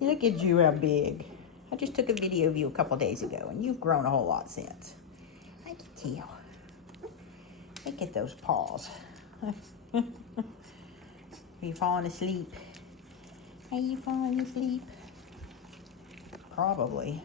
Look at you, how big. I just took a video of you a couple days ago, and you've grown a whole lot since. I can tell. Look at those paws. Are you falling asleep? Are you falling asleep? Probably.